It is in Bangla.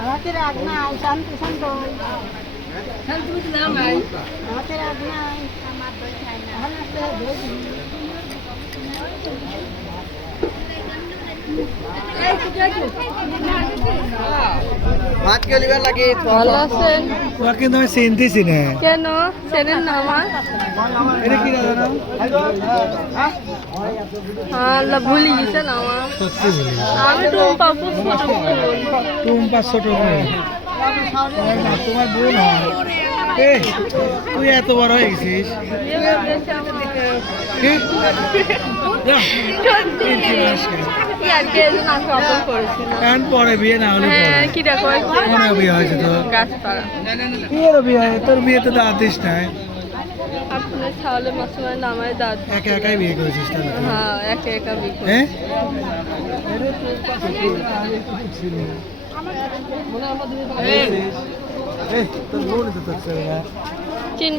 আমাদের রাগ নাই, শান্তি শান্ত আমাদের রাগ নাই। ভাত কে লিবার লাগে ভালো আছেন? তোমার কিন্তু আমি চিনতেছি না কেন চেনেন না আমার? এটা কি জানো আল্লাহ ভুলি গেছেন আমার। সত্যি বলি আমি টুম্পা ছোট বোন। টুম্পা ছোট বোন তোমার বোন হয় তুই এত বড় হয়ে গেছিস কি? যা, তিনটি মাস কেন? এখন পরে বিয়ে না হলে মনে বিয়ে হয়েছে তো বিয়ের বিয়ে হয় তোর বিয়েতে তো আদিস নাই আপনার ছাওলে মাসুমার নামায় দাঁত। একা একাই বিয়ে করেছিস তাহলে তুই? হ্যাঁ একা একা বিয়ে হ্যাঁ তোর বোন তো তোর ছেলে চিনবি